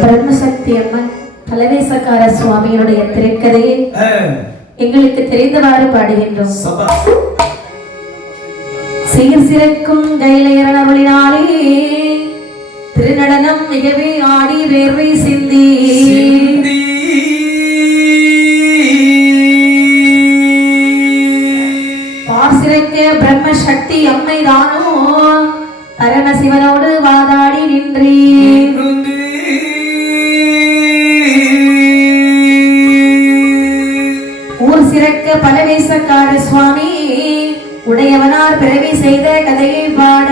பிரம்மசக்தி அம்மன் பலவேசக்கார சுவாமியினுடைய திரைக்கதையை எங்களுக்கு தெரிந்தவாறு பாடுகின்றோம். சீர் சிறக்கும் கையிலையரளினாலே திருநடனம் மிகவே ஆடி வேர்வை சிந்தி பார்சிறக்க பிரம்மசக்தி அம்மை தானோ பரமசிவனோடு வாதாடி நின்றி ஊர் சிறக்க பலவேசக்கார சுவாமி உடையவனார் பிறவி செய்த கதையை பாட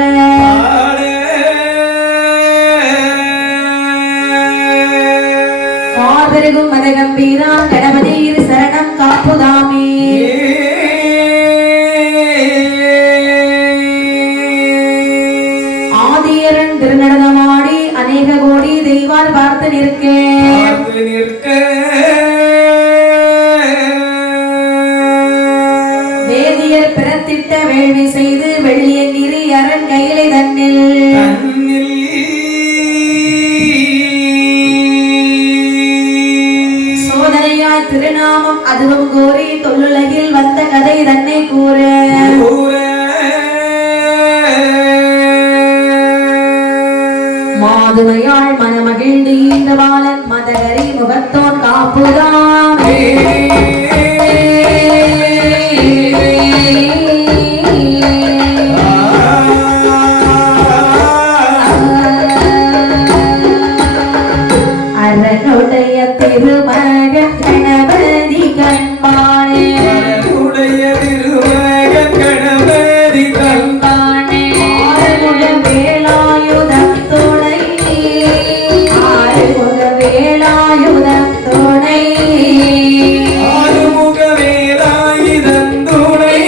காதருகும் மதகம்பீரா கணபதி சரணம் காப்புதாமே. ஆதியரன் திருநடனமாடி அநேக கோடி தெய்வால் பார்த்து நிற்க வேதியர் பிறத்திட்ட வேள்வி செய்து வெள்ளிய கிரி அரண் கையிலை தன்னில் சோதனையாய் திருநாமம் அதுவும் கோரி தொல்லுலகில் வந்த கதை தன்னை கூற மாதுமையாள் மனமகிழ்ந்து இந்த பாலன் மதகரி முகத்தோன் காப்புதாமே. அரனுடைய திருமகன் கணபதி கண்பானே கணபதி கண்பானே ஆறுமுக வேலாயுதம் துணை ஆறுமுக வேலாயுதம் துணை ஆறுமுக வேலாயுதம் துணை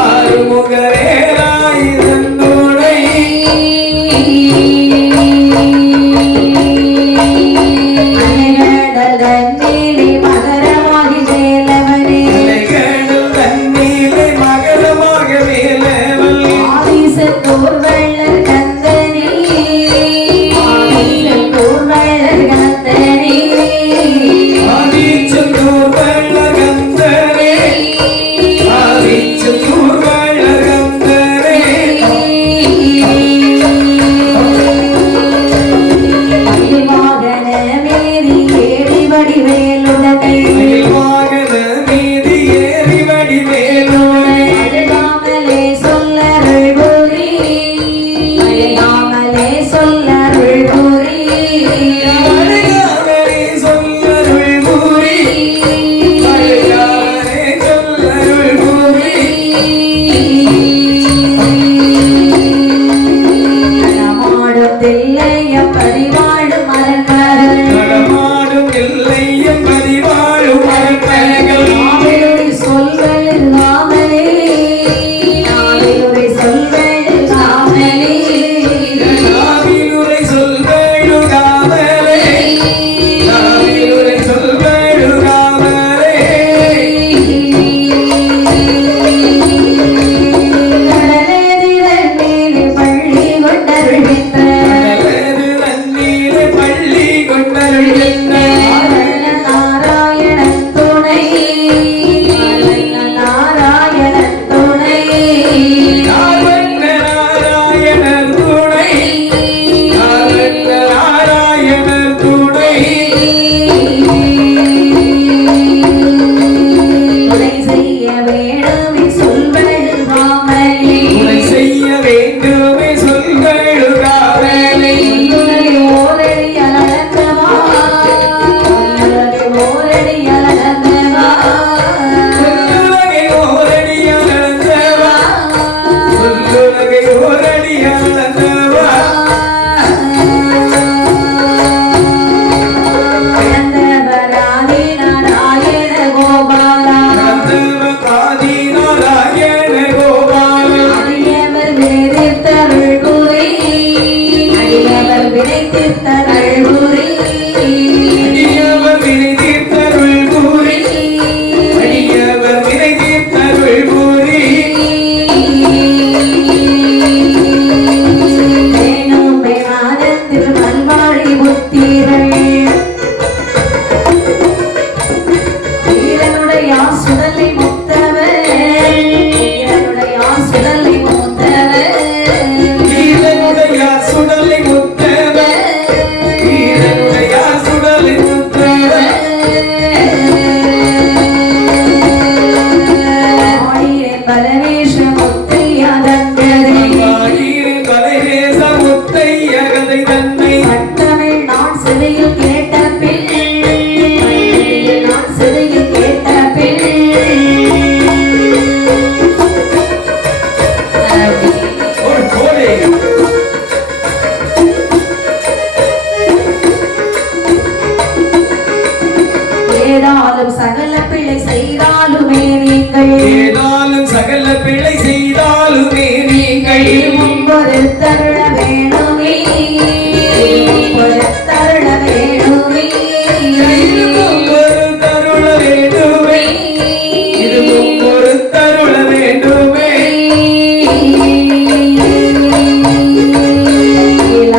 ஆறுமுக வேலாயுதம் துணை முத்தீரள் வீரனுடைய சுடலை முத்தவர் வீரனுடைய சுடலை முத்தவர் வீரனுடைய சுடலை முத்தவர் வீரனுடைய சுடலை முத்தவர் ஆயிரம் பரமேஷ முத்தையா தந்தரை ஆயிரம் பரமேஷ முத்தையா கதை தன்னை பட்டமிழ் நான் சிறையில் கேட்ட பின் நான் சிறையில் கேட்ட பின் கோடே ஏதாலும் சகல பிழை செய்தாலுமே நீங்கள் ஏதாலும் சகல பிழை செய்தாலுமே நீங்கள் ஒரு தருண வேணுமே ஒரு தருண வேணுமே இதுவும் ஒரு தருண வேண்டுமே இதுவும் ஒரு தருண வேண்டுமே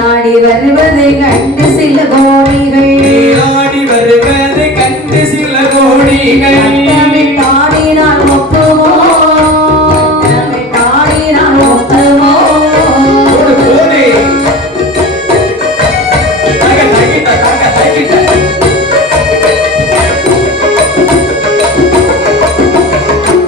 ஆடி வருவதை கண்டு சில கோடிகள் ஆடி வருவதை கண்டு சில கோடிகள் தாடினால் ஒப்புமோ தாடினால் ஒப்புமோ கோடே தக தகிட்ட தக தகிட்ட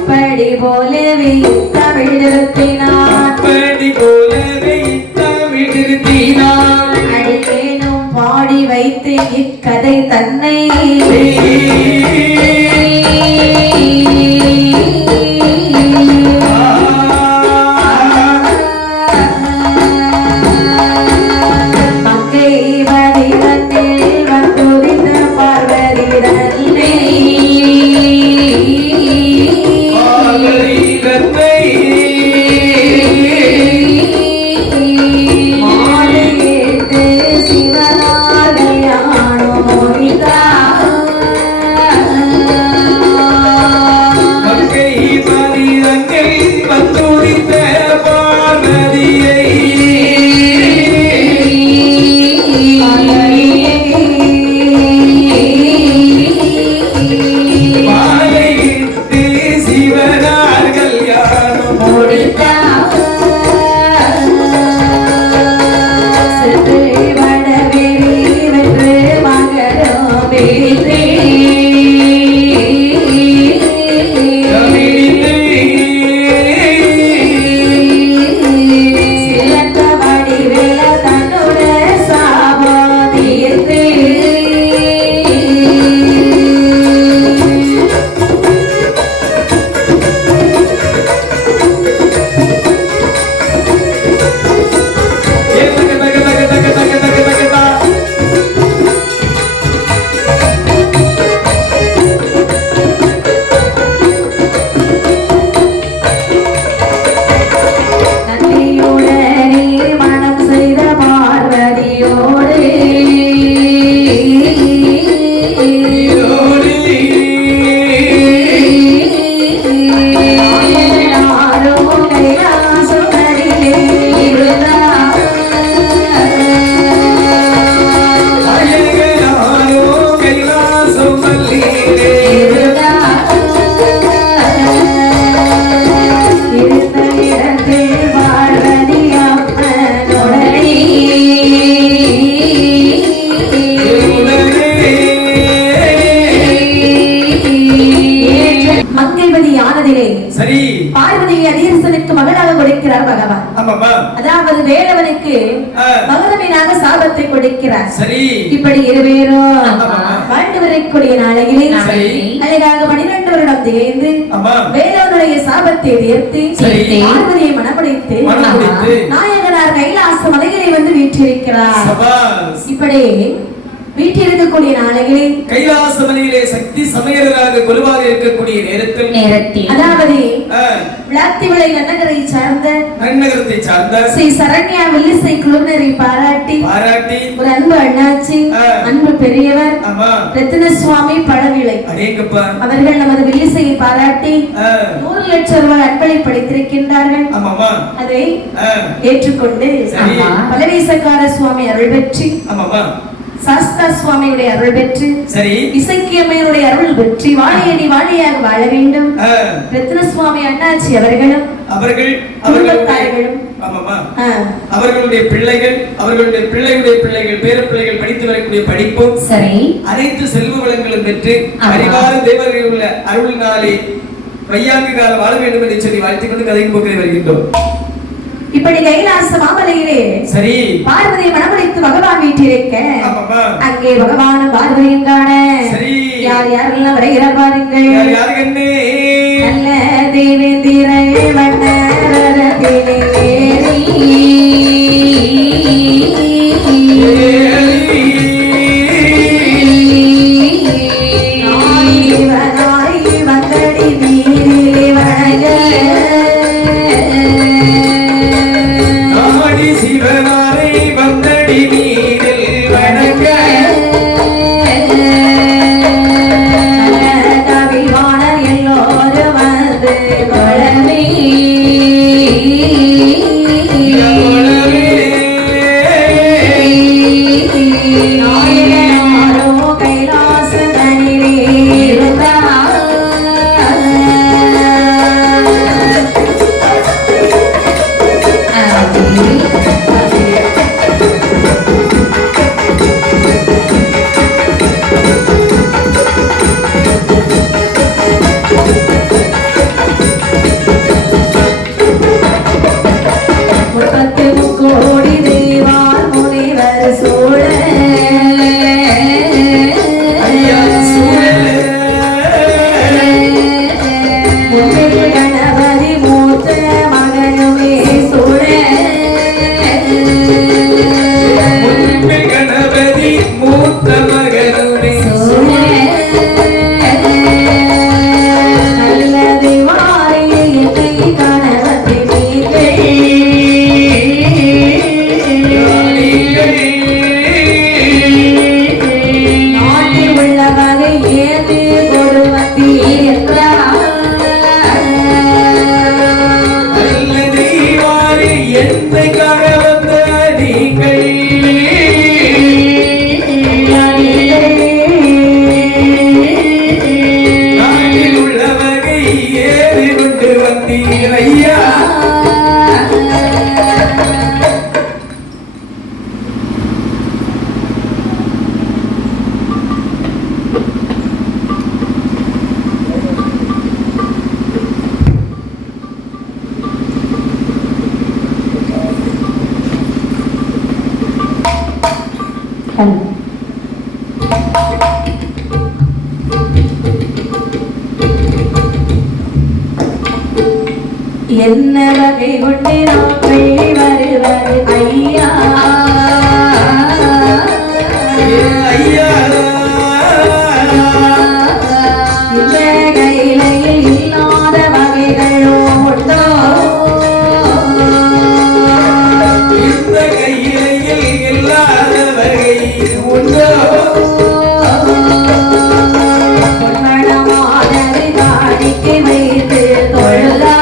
படி போலவே தமிழ் நிறுத்தினான் அப்படி போலவே தமிழ் நிறுத்தினான் அடியேனும் பாடி வைத்து இக்கதை தன்னை மங்கை வடிவத்தில் வந்துரிந்த பார்வதி தன்னை மாலையிட்டு சிவனாலயானோ மோனிதா அதாவது வேலவனுக்கு மகரவீனாக சாபத்தை கொடுக்கிறார். இப்படி இருவேரும் வாழ்ந்து வரக்கூடிய நாளையிலே அழகாக 12 வருடம் தேர்ந்து வேலவனுடைய சாபத்தை தீர்த்து பார்வதியை மணமுடித்து நாயகனார் கைலாச மலைகளை வந்து வீற்றிருக்கிறார். இப்படி வீட்டிருக்கக்கூடிய நாளையிலே கைலாச மலையிலே சக்தி சமையலராக குருவாக இருக்கக்கூடிய நேரத்தில் அதாவது விளாத்திமலை நன்னகரத்தை சார்ந்த ஸ்ரீ சரண்யா வில்லிசை குழுவினரை பாராட்டி ஒரு அன்பு அண்ணாச்சி அன்பு பெரியவர் ரத்தின சுவாமி பழவிளை அவர்கள் நமது வில்லிசையை பாராட்டி 100 லட்சம் ரூபாய் அன்பளிப்பு படைத்திருக்கின்றார்கள். அதை ஏற்றுக்கொண்டு பலவேசக்கார சுவாமி அருள் பெற்று சாஸ்தா சுவாமியுடைய அருள் பெற்று சரி இசக்கியம்மையுடைய அருள் பெற்று வாழையடி வாழையாக வாழ வேண்டும். ரத்ன சுவாமி அண்ணாச்சி அவர்களும் அவர்களுடைய ஆமாமா அவர்களுடைய பிள்ளைகள் அவர்களுடைய பிள்ளைகள் பேர பிள்ளைகள் படித்து வரக்கூடிய படிப்பும் சரி அனைத்து செல்வ வளங்களும் பெற்று பரிவார தேவர்கள் உள்ள அருளினாலே வையாங்கு காலம் வாழ வேண்டும் என்று சொல்லி வாழ்த்திக் கொண்டு கதைக்கு போக்கை வருகின்றோம். இப்படி கைலாச மாமலையிலே சரி பார்வதியை மனமுடித்து பகவான் வீட்டிருக்க அங்கே பகவான் பார்வதியும் காண சரி யார் யாரெல்லாம் வருகிறார் பாருங்கள். நல்ல தேவேந்திரள் வண்ணரதிலே என்ன வகை கொண்டு நாங்கள் வருவது ஐயா ஐயா இந்த கையிலையில் இல்லாத வகைகளோ உண்டோ இந்த கையிலையில் இல்லாத வகை உண்டோ பொன்மணமானது காணிக்கு வைத்து தொழுதா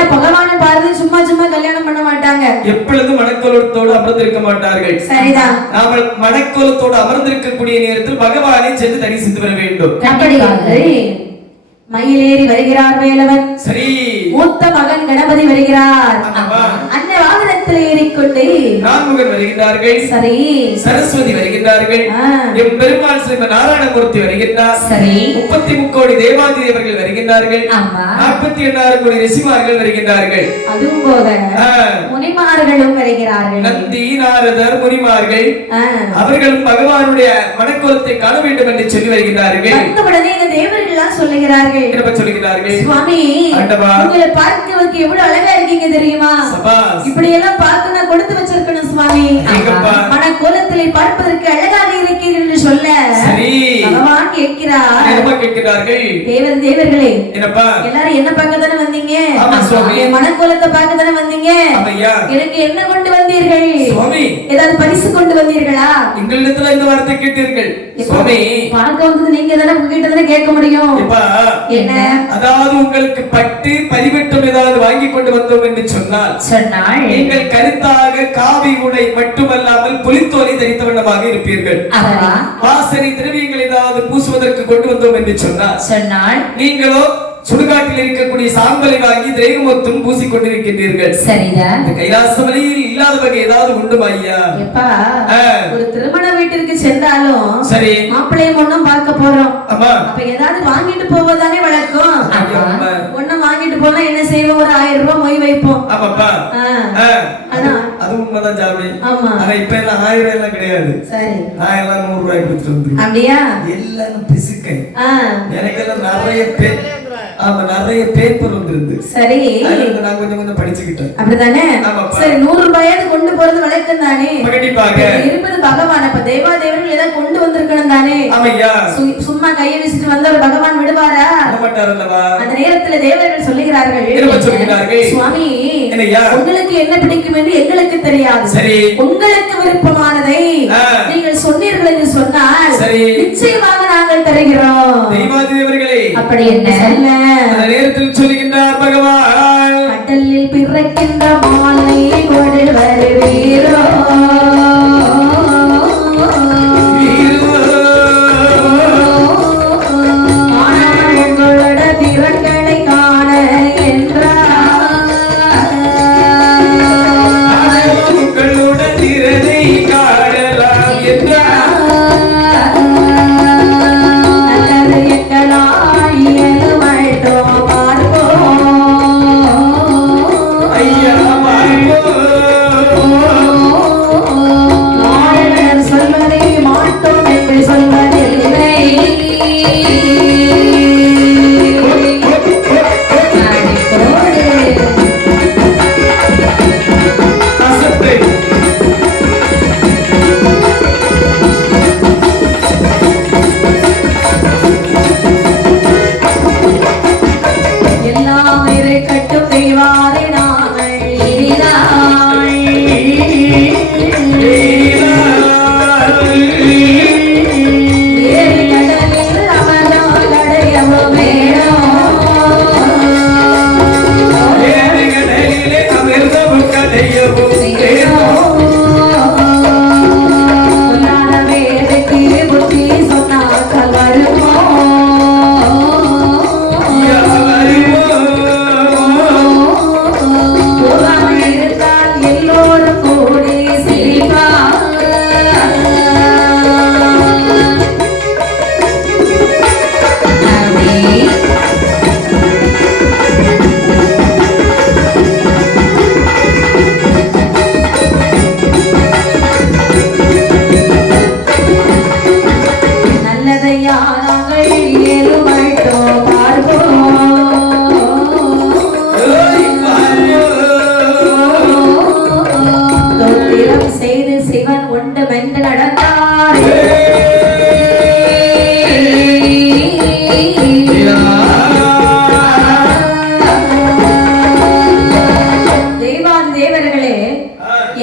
ஏன்னா பகவானை பார்த்து சும்மா சும்மா கல்யாணம் பண்ண மாட்டாங்க. எப்பொழுதும் மனக்கோலத்தோடு அமர்ந்திருக்க மாட்டார்கள். சரிதான். நாம மனக்கோலத்தோடு அமர்ந்திருக்கக்கூடிய நேரத்தில் பகவானை சென்று தரிசித்து வர வேண்டும். அப்படி மயிலேறி வருகிறார் வேலவன். சரி. மூத்த மகன் கணபதி வருகிறார். அன்ன வாகனத்தில் ஏறிக்கொண்டு நான்முகன் வருகிறார்கள். சரி. சரஸ்வதி வருகிறார்கள். எம் பெருமாள் ஸ்ரீ நாராயணமூர்த்தி வருகிறார். சரி. 33 கோடி தேவாதி தேவர்கள் வருகிறார்கள். 48 கோடி ரிஷிமார்கள் வருகிறார்கள். அதுவும் போக முனிமார்களும் வருகிறார்கள். நந்தி நாரதர் முனிமார்கள் அவர்களும் பகவானுடைய மனக்கோலத்தை காண வேண்டும் என்று சொல்லி வருகிறார்கள். உடனே இந்த தேவர்கள் எல்லாம் சொல்லுகிறார்கள், சுவாமி உங்களை பார்க்கிறதுக்கு எவ்வளவு அழகா இருக்கீங்க தெரியுமா? இப்படி எல்லாம் பார்த்து நான் கொடுத்து வச்சிருக்கணும் சுவாமி. மனக்கோலத்திலே பார்ப்பதற்கு அழகாக இருக்கிறீர்கள் என்று சொல்ல பகவான் கேட்கிறார்கள், தேவர்களே எல்லாரும் என்ன பார்க்க தானே வந்தீங்க? மனக்கோலத்தை பார்க்க தானே வந்தீங்க? எனக்கு என்ன கொண்டு வந்தீர்கள்? ஏதாவது பரிசு கொண்டு வந்தீர்களா? எங்களிடத்துல இந்த வார்த்தை கேட்டீர்கள். பார்க்க வந்தது நீங்க தானே, உங்ககிட்ட தானே கேட்க முடியும். என்ன? அதாவது உங்களுக்கு பட்டு பரிவட்டம் ஏதாவது வாங்கி கொண்டு வந்தோம் என்று சொன்னால் நீங்கள் கருத்தாக காவி உடை மட்டுமல்லாமல் புலித்தோலை தரித்த வண்ணமாக இருப்பீர்கள். வாசனை திரவியங்கள் ஏதாவது பூசுவதற்கு கொண்டு வந்தோம் என்று சொன்னால் நீங்களோ சுடுகாட்டில் இருக்கக்கூடிய சாம்பலை வாங்கி திரேகமொத்தம் பூசிக் கொண்டிருக்கின்றீர்கள். சரிதான். கைலாச வழியில் இல்லாத வகை ஏதாவது உண்டுமா ஐயா? ஒரு திருமண வீட்டிற்கு சென்றாலும் சரி மாப்பிள்ளைய பொண்ணும் பார்க்க போறோம். அப்ப ஏதாவது வாங்கிட்டு போவதானே வழக்கம். ஒண்ணும் வாங்கிட்டு போனா என்ன செய்வோம்? ஒரு 1000 ரூபாய் மொய் வைப்போம். அது உண்மைதான் ஜாமி. ஆனா இப்ப எல்லாம் 1000 எல்லாம் கிடையாது. சரி, நான் எல்லாம் 100 ரூபாய் கொடுத்துட்டு வந்து. அப்படியா? எல்லாம் பிசுக்கை. எனக்கெல்லாம் நிறைய பேப்பர் வந்திருந்து. சரி, நான் கொஞ்சம் கொஞ்சம் படிச்சுக்கிட்டேன். அப்படிதானே? சரி, 100 ரூபாயாவது கொண்டு போறது வழக்கம் தானே? கண்டிப்பாக. இருப்பது பகவான். அப்ப தேவாதேவர்கள் ஏதாவது கொண்டு வந்திருக்கணும் தானே? ஆமையா. சும்மா கையை வீசிட்டு வந்த ஒரு பகவான் விடுவாரா? விடமாட்டாரல்லவா? அந்த நேரத்துல தேவர்கள் சொல்லுகிறார்கள், சுவாமி உங்களுக்கு என்ன பிடிக்கும் என்று எங்களுக்கு தெரியாது. சரி, உங்களுக்கு விருப்பமானதை நீங்கள் சொன்னீர்கள் என்று சொன்னால் நிச்சயமாக நாங்கள் தருகிறோம். தேவாதேவர்களே அப்படி என்ன அந்த நேரத்தில் சொல்லுகின்றார் பகவான், கடலில் பிறக்கின்ற மாலை கொடு வருவீரோ பார்ப்போம்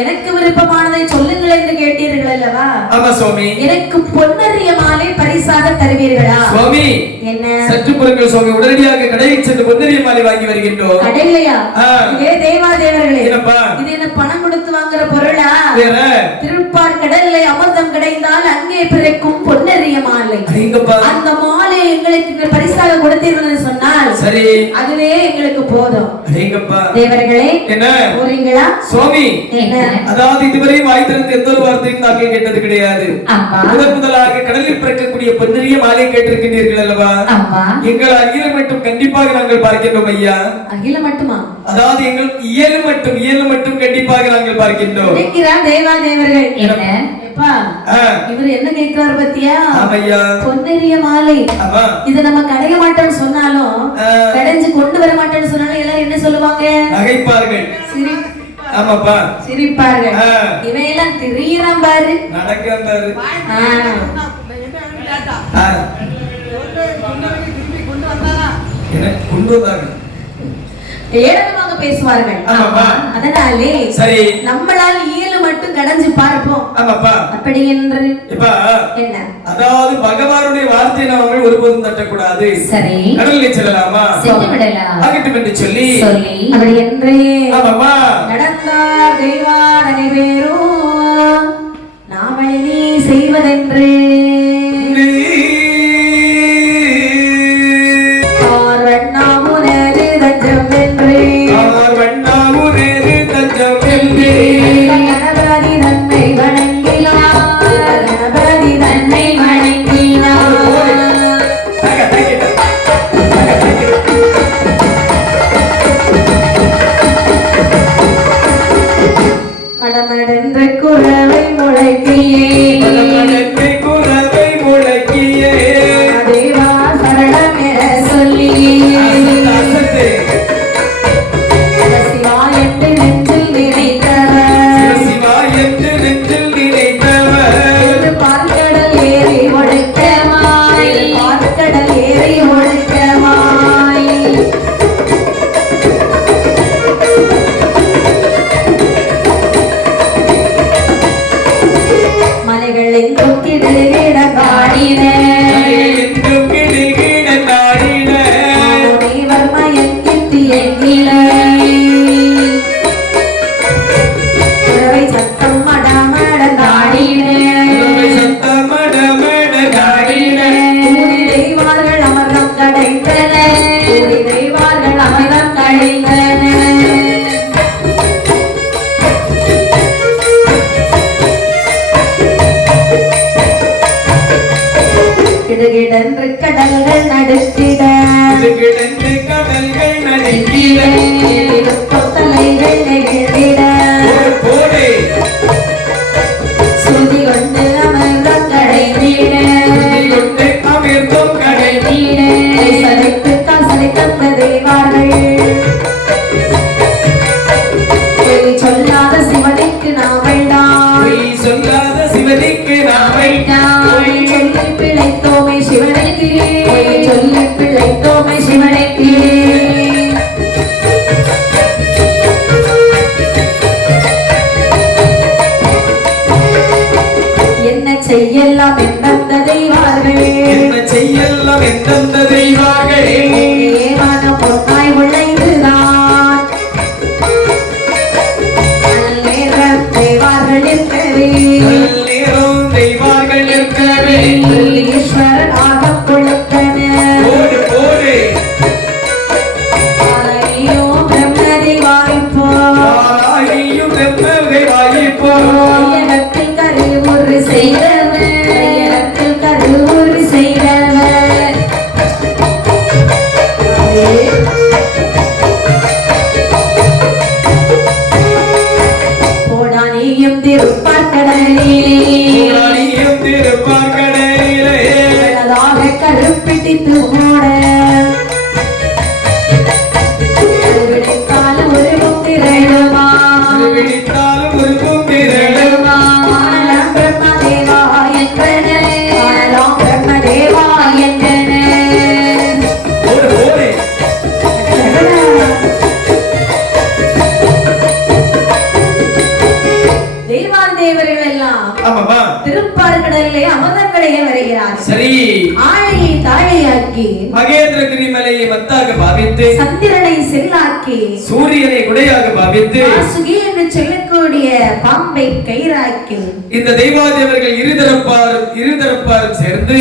எனக்கு விருப்பமானதை சொல்லுங்கள் என்று கேட்டீர்கள் அல்லவா? ஆமா சுவாமி. எனக்கு பொன்னரிய மாலை பரிசாக தருவீர்களா? சுவாமி என்ன? சற்று பொறுங்கள் சுவாமி, உடனடியாக கடைக்கு சென்று பொன்னரிய மாலை வாங்கி வருகின்றோம். கடையிலையா? இதே தேவாதேவர்களே, இது என்ன பணம் கொடுத்து வாங்குற பொருளா? வேற திருப்பார் கடல்ல அமிர்தம் கிடைத்தால் அங்கே பிறக்கும் பொன்னரிய மாலை. அந்த மாலை எங்களுக்கு பரிசாக கொடுத்தீர்கள் சொன்னால் சரி, அதுவே எங்களுக்கு போதும். தேவர்களே என்ன போறீங்களா? சுவாமி அதாவது இதுவரை வாய் திறந்து எந்த ஒரு வார்த்தையும் நாங்கள் கேட்டது கிடையாது. முதலாக கடலில் பிறக்கக்கூடிய பொன்னரிய மாலை கேட்டிருக்கிறீர்கள் அல்லவா? எங்கள் அகிலம் மட்டும் கண்டிப்பாக நாங்கள் பார்க்கின்றோம் ஐயா. அகிலம் மட்டுமா? அதாவது எங்கள் இயலும் மட்டும் கண்டிப்பாக நாங்கள் பார்க்கின்றோம். தேவாதேவர்கள் என்ன இவர் என்ன கேட்கிறாரு பத்தியா? பொன்னரிய மாலை இத நம்ம கடைய மாட்டோம்னு சொன்னாலும், கடைஞ்சு கொண்டு வர மாட்டோம்னு சொன்னாலும் எல்லாரும் என்ன சொல்லுவாங்க? நகைப்பார்கள், ஆமாப்பா சிரிப்பார்கள். இவன் எல்லாம் திரியறான் பாரு, நடக்கிறான் பாரு. கொண்டு வந்தாங்க ஏளனமாக பேசுவார்கள். அதனாலே சரி, நம்மளால் இயலு மட்டும் கடைஞ்சு பார்ப்போம். அப்படி என்று என்ன? அதாவது பகவானுடைய வார்த்தையை நாம ஒருபோதும் தட்டக்கூடாது. சரி, கடலில் செல்லலாமா? சென்று விடலாம் ஆகட்டும் என்று சொல்லி அப்படி என்று நடந்தார் தெய்வார் அனைவரும் நாமளே செய்வதென்று கடல்கள் நடத்திட தலைகள் நெகிழ்ந்திட சுதி கொண்டு அமிர்தம் கடைந்திட சலித்து காசலை தந்த தேவார்கள் சொல்லாத சிவனுக்கு நாம் வேண்டாம், சொல்லாத சிவனுக்கு நாம் வேண்டாம். சொல்லி பிழைத்தோமை சிவனுக்கு, சொல்லி பிழைத்தோமை சிவனுக்கு. என்ன செய்யலாம் எந்தெந்த தெய்வார்கள், என்ன செய்யலாம் எந்தெந்த தெய்வார்கள். ஏமான பொன்னாய் விளைந்துதான் தெய்வார்கள் இருக்கவே, தெய்வார்கள் இருக்கவே ஈஸ்வரன் ஆகம் கொடுத்தன. பிரம்மதை வாய்ப்போ கருவுறு செய்தவர், கருவுறு செய்தவர். போடானியும் திருப்பார்கடலிலே கருப்பிடித்து போட விடுத்தாலும் ஒரு புத்திரமா, பிரம்மதேவா என்றன, பிரம்மதேவா என்றன. தேவர்கள் எல்லாம் ஆமாமா திருப்பார்கடலிலே அமர்ந்தங்களையே வருகிறார். சரி. ஆழையை தாழையாக்கி மகேந்திரகிரி மலையை மத்தாக பாவித்து சந்திரனை செல்லாக்கி சூரியனை குடையாக பாவித்து சுகி என்று சொல்லக்கூடிய பாம்பை கயிறாக்கி இந்த தெய்வாதேவர்கள் இருதரப்பாரும் சேர்ந்து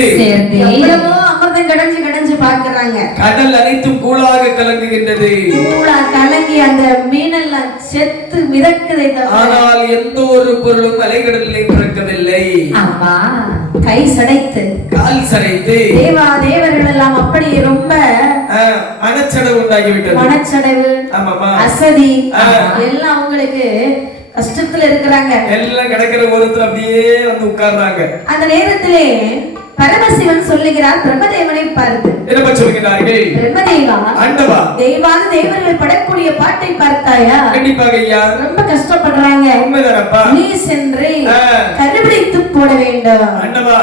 எவ்வளவோ அமிர்தம் கடைஞ்சு கடைஞ்சு பார்க்கறாங்க. கடல் அனைத்தும் கூழாக கலங்குகின்றது. கூழா கலங்கி அந்த மீனெல்லாம் செத்து மிதக்குதை. ஆனால் எந்த ஒரு பொருளும் அலைகடலிலே பிறக்கவில்லை. ஆமா, கை சடைத்து கால் சடைத்து தேவர்கள் எல்லாம் அப்படி ரொம்ப மனச்சடவு உண்டாகிவிட்டது. மனச்சடவு, ஆமாமா, அசதி எல்லாம் அவங்களுக்கு கஷ்டத்துல இருக்கிறாங்க. எல்லாம் கிடக்கிற ஒருத்தர் அப்படியே வந்து உட்கார்றாங்க. அந்த நேரத்திலே பரமசிவன் சொல்லுகிறார் பிரம்மதேவனை பார்த்து. என்ன சொல்கிறார்கள்? பிரம்மதேவா, ஆண்டவா, தெய்வான தேவர்கள் படக்கூடிய பாட்டை பார்த்தாயா? கண்டிப்பாக ஐயா. ரொம்ப கஷ்டப்படுறாங்க. உண்மைதானப்பா. நீ சென்று கண்டுபிடித்து போட வேண்டும். ஆண்டவா,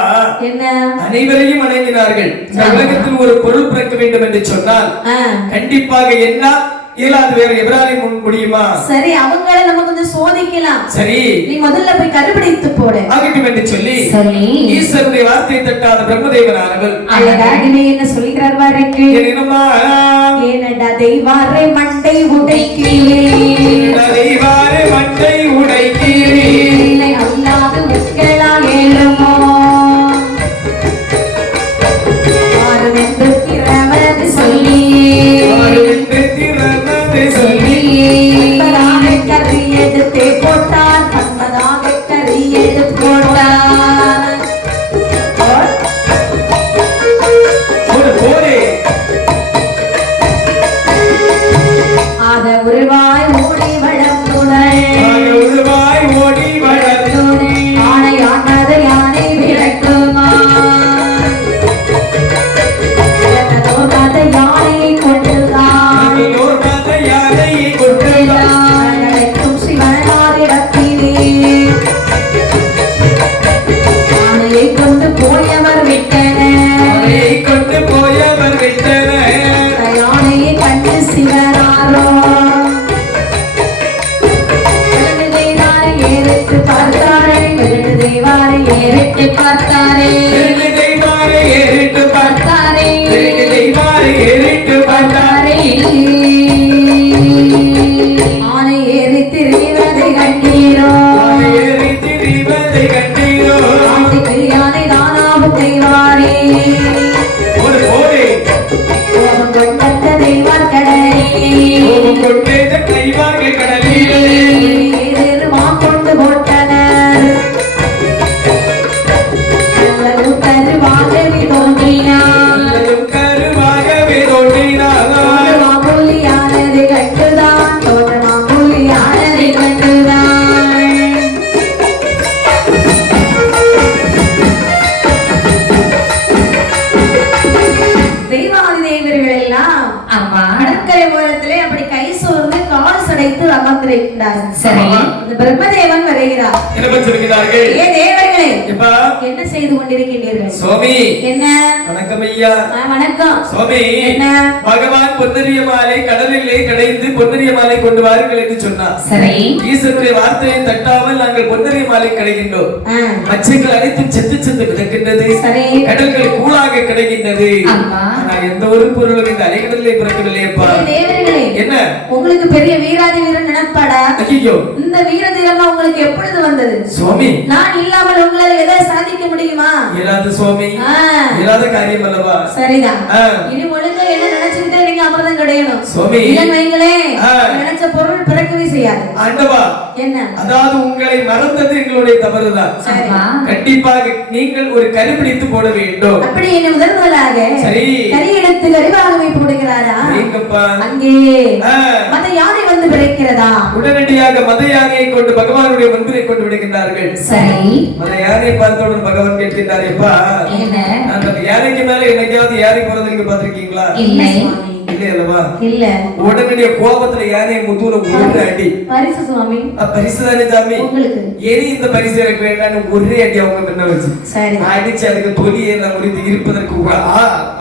என்ன? அனைவரையும் வணங்கினார்கள். இந்த உலகத்தில் ஒரு பொருள் பிறக்க வேண்டும் என்று சொன்னால் கண்டிப்பாக என்ன இயலாது, வேற எவராலே முடியுமா? சரி, அவங்கள நம்ம கொஞ்சம் சோதிக்கலாம். சரி, நீ முதல்ல போய் கண்டுபிடித்து போடு. ஆகட்டும் என்று சொல்லி சரி, ஈஸ்வரனுடைய வார்த்தையை தட்டாத பிரம்மதேவனானவள் அழகாகவே என்ன சொல்கிறார் பாருங்க. ஏனடா தெய்வாரை மண்டை உடைக்கிறேன், தெய்வாரை மண்டை உடைக்கிறேன், அல்லாது உட்களால் ஏழுமோ சொல்லி கறி எடுத்து போட்டார், பன்மதாக கறி எடுத்து போட்டார். ஆத உருவாய் ஓடி வளர்ந்துடன் ஆணையானது யானை விளக்குமா யானை கொண்டுதான் யானையை கொண்டு போயவர் விட்டனர், யானையை கண்டு சிவனாரோ ஏறிட்டு பார்த்தாரே, தெய்வாரை ஏறிட்டு பார்த்தாரே, பார்த்தாரே ஆனை ஏறி திரிவதை கண்டீரோ, யானை தானாவு தெய்வாரே தெய்வார் கடலே கொண்டு போட்டனர், கருவாகவே தோன்றினார், மாமூலியானதை கண்டுதான் மாமூலியானதை கண்டுதான். தெய்வாதி தேவர்கள் எல்லாம் கடற்கரை ஓரத்திலே அப்படி கை சோர்ந்து கால் சடைத்து அமர்ந்திருக்கிறார். சரி, பிரம்மதேவன் வருகிறார். ஏ தேவர்களே, என்ன செய்து கொண்டிருக்கிறீர்கள்? சுவாமி, என்ன? வணக்கம் ஐயா. வணக்கம் சுவாமி. என்ன? பகவான் பொன்னரிய மாலை கடலிலே கடைந்து பொன்னரிய மாலை கொண்டு வாருங்கள் என்று சொன்னார். சரி, ஈஸ்வரனுடைய வார்த்தையை தட்டாமல் நாங்கள் பொன்னரிய மாலை கிடைக்கின்றோம். மச்சங்கள் அனைத்தும் செத்து செத்து கிடக்கின்றது. கடல்கள் கூழாக கிடைக்கின்றது. ஆனால் எந்த ஒரு பொருளும் இந்த அலைகடலிலே பிறக்கவில்லையப்பா. என்ன உங்களுக்கு பெரிய வீராதி வீரன் நினைப்பாடா? ஐயோ, இந்த வீரதீரம் உங்களுக்கு எப்பொழுது வந்தது? சுவாமி, நான் இல்லாமல் உங்களால எதை சாதிக்க முடியுமா? இயலாது சுவாமி, இயலாத காரியம் அல்லவா? சரிதான். இனி ஒழுங்கா என்ன நினைச்சுக்கிட்டே நீங்க அமிர்தம் கிடையணும் சுவாமி. வைங்களே, நினைச்ச பொருள் பிறக்கவே செய்யாது. ஆண்டவா, என்ன? அதாவது உங்களை மறந்தது எங்களுடைய தவறுதான். கண்டிப்பாக நீங்கள் ஒரு கருப்பிடித்து போட வேண்டும். அப்படி என்ன முதலாக சரி கரி எடுத்து கரிவாகவே போடுகிறாரா? அங்கே மத யானை வந்து பிறக்கிறதா? உடனடியாக மத யானையை கொண்டு பகவானுடைய முன்பிலை கொண்டு விடுகின்றார்கள். சரி, மத யானையை பார்த்தவுடன் பகவான் கேட்கின்றார், எப்பா அந்த யானைக்கு மேல என்னைக்காவது யானை போறது நீங்க பாத்திருக்கீங்களா? இல்லை. இல்ல. உடனடிய கோபத்துல யானை முதுகுல ஒரு அடி. பரிசு சுவாமி. பரிசு தானே சாமி உங்களுக்கு. ஏனி இந்த பரிசு எனக்கு வேண்டாம் ஒரே அடி அவங்க முன்ன வச்சு அடிச்சு அதுக்கு தொலியை நான் முடித்து இருப்பதற்கு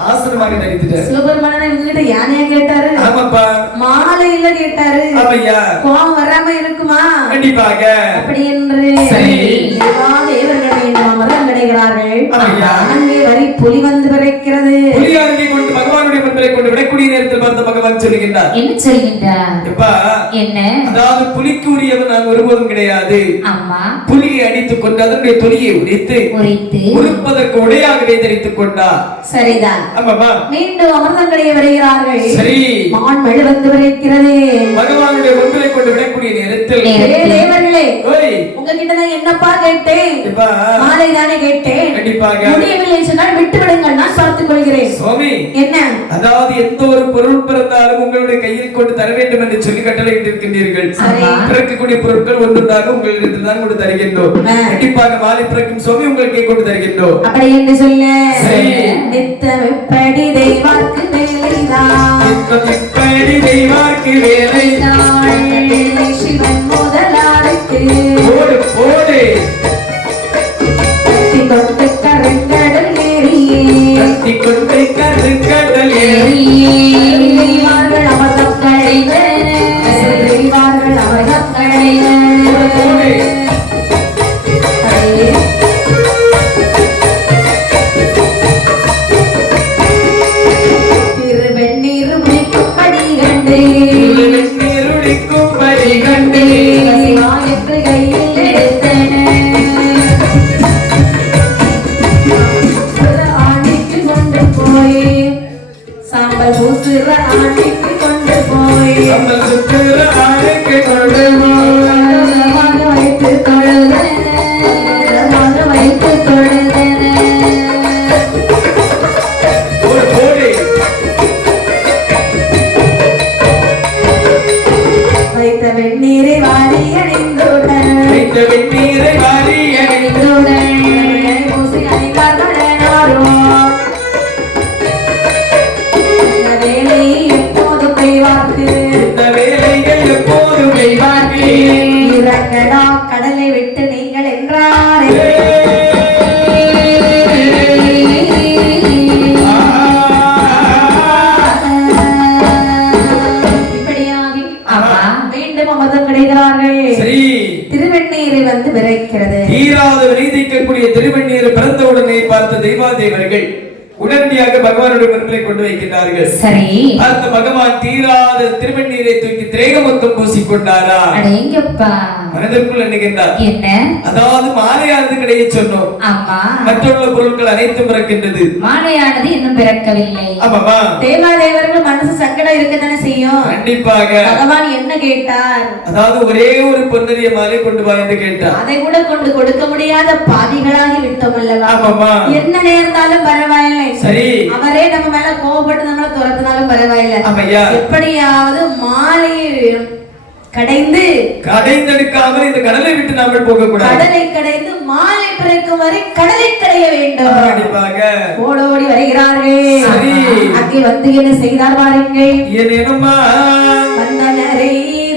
ஆசனமாக நடித்துட்டாரு. சிவபெருமானே உங்ககிட்ட யானையா கேட்டாரு? ஆமாப்பா. மாலை இல்ல கேட்டாரு. ஆமையா. கோபம் வராம இருக்குமா? கண்டிப்பாக. அப்படி என்று சரி புலி வந்து பிறக்கிறது. புலியானதை கொண்டு பகவானுடைய முன்பரை கொண்டு விடக்கூடிய நேரத்தில் பார்த்த பகவான் சொல்லுகின்றார். என்ன சொல்கின்றார்? எப்பா என்ன? அதாவது புலிக்கு உரியவன் நான் ஒருபோதும் கிடையாது. ஆமா. புலியை அடித்துக் கொண்டு அதனுடைய தொலியை உரித்து உருப்பதற்கு உடையாகவே தரித்துக் கொண்டார். சரிதான். ஆமாமா. மீண்டும் அமிர்தங்கடைய வருகிறார்கள். சரி. மான் மெழு வந்து பிறக்கிறது. பகவானுடைய முன்பரை கொண்டு விடக்கூடிய நேரத்தில் தேவர்களே உங்ககிட்ட நான் என்னப்பா கேட்டேன்? மாலை தானே கேட்டேன். கண்டிப்பாக முடியவில்லை சொன்னால் விட்டு விடுங்கள், நான் பார்த்துக் கொள்கிறேன். சுவாமி என்ன? அதாவது எந்த ஒரு பொருள் பிறந்தாலும் உங்களுடைய கையில் கொண்டு தர வேண்டும் என்று சொல்லி கட்டளையிட்டிருக்கின்றீர்கள். பிறக்கக்கூடிய பொருட்கள் ஒன்றாக உங்களிடத்தில் தான் கொண்டு தருகின்றோம். கண்டிப்பாக மாலை பிறக்கும் சுவாமி உங்களுக்கு கொண்டு தருகின்றோம். அப்படி என்று சொல்ல நித்தமிப்படி தெய்வார்க்கு வேலைதான், நித்தமிப்படி தெய்வார்க்கு வேலைதான், சிவன் முதலாருக்கு ஓடு ஓடு கொண்டு கருங்கடல் ஏறியே, கொண்டு கருங்கடல் ஏறியே, தெய்வார்கள் அமர்தம் களைந்த, தெய்வார்கள் அமர்தம் களைந்த, திருவெண்ணீர் முடிக்கும் படி கண்டு, திருவெண்ணீர் முடிக்கும் படி கண்டு, சிவாயத்து கையில் எடுத்தன, ஆண்டிக்கு கொண்டு போய் சாம்பல் பூசுற ஆண்டிக்கு கொண்டு போய் சம்பல் சுற்றுற ஆணைக்கு கொண்டு போய் வைத்து தொழுதன, வைத்து தொழுதன, வைத்த வெந்நீரை வாரி அணிந்துடன், வைத்த வெந்நீரை வாரி அணிந்துடன் பூசி அணிந்தார்களோ, இந்த வேலை எப்போது பெய்வார்க்கு, இந்த வேலைகள் எப்போது பெய்வார்க்கு, இறங்கடா கடலை விட்டு நீங்கள் என்றாரே, இப்படியாகி மீண்டும் அமர்தம் கிடைக்கிறார்கள். திருவெண்ணீரை வந்து விரைக்கிறது. தீராத வினைதிக்கக்கூடிய திருவெண்ணீர் பிறந்தவுடனே பார்த்த தெய்வாதேவர்கள் உடனடியாக பகவானுடைய முன்னிலை கொண்டு வைக்கிறார்கள். சரி. பார்த்த பகவான் தீராத திருவெண்ணீரை தூக்கி திரேகமொத்தம் பூசிக்கொண்டாரா? அடேங்கப்பா. மனதிற்குள் எண்ணுகின்றார். என்ன? அதாவது மாலையானது கிடையே சொன்னோம். ஆமா. மற்றுள்ள பொருட்கள் அனைத்தும் பிறக்கின்றது. மாலையானது இன்னும் பிறக்கவில்லை. ஆமாமா. தேவாதேவர்கள் மனசு சங்கடம் இருக்கத்தானே செய்யும். கண்டிப்பாக. பகவான் என்ன கேட்டார்? அதாவது ஒரே ஒரு பொன்னரிய மாலை கொண்டு வா என்று கேட்டார். அதை கூட கொண்டு கொடுக்க முடியாத பாவிகளாகி விட்டோம் அல்லவா? ஆமாமா. என்ன நேர்ந்தாலும் பரவாயில்லை. சரி. அவரே நம்ம மேல கோபப்பட்டு நம்மள துரத்தினாலும் பரவாயில்லை. ஆமையா. எப்படியாவது மாலையை கடைந்தெடுக்காமல் இந்த கடலை விட்டு நாமல் போக கூடாது. கடலை கடைந்து மாலை பிறக்கும் வரை கடலை கடைய வேண்டும். கண்டிப்பாக. ஓடோடி வருகிறார்கள். சரி. அங்கே வந்து என்ன செய்தார் பாருங்கள். ஏனேனம்மா வந்தனரே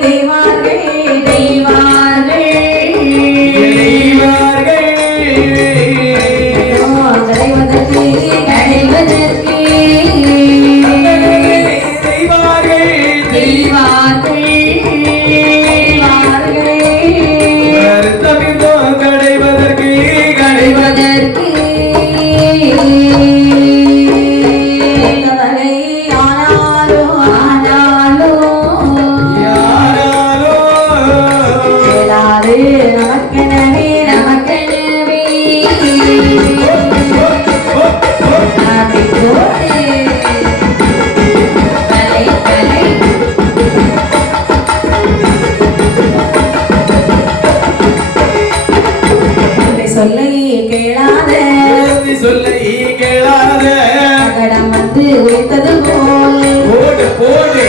தெய்வார்கள், தெய்வார்கள், தெய்வார்கள், கடைவதற்கு கடைவதற்கு தெய்வார்கள், தெய்வார்கள், வருத்தமின்றோ கடைவதற்கு கடைவதற்கு ஆனாலோ ஆனாலோ யாராலோ ஏலாது நமக்கெனவே நமக்கெனவே கலை கலை சொல்லை கேளாத சொல்லை கேளாத கடம் வந்து உரைத்தது போல் ஓடு போடு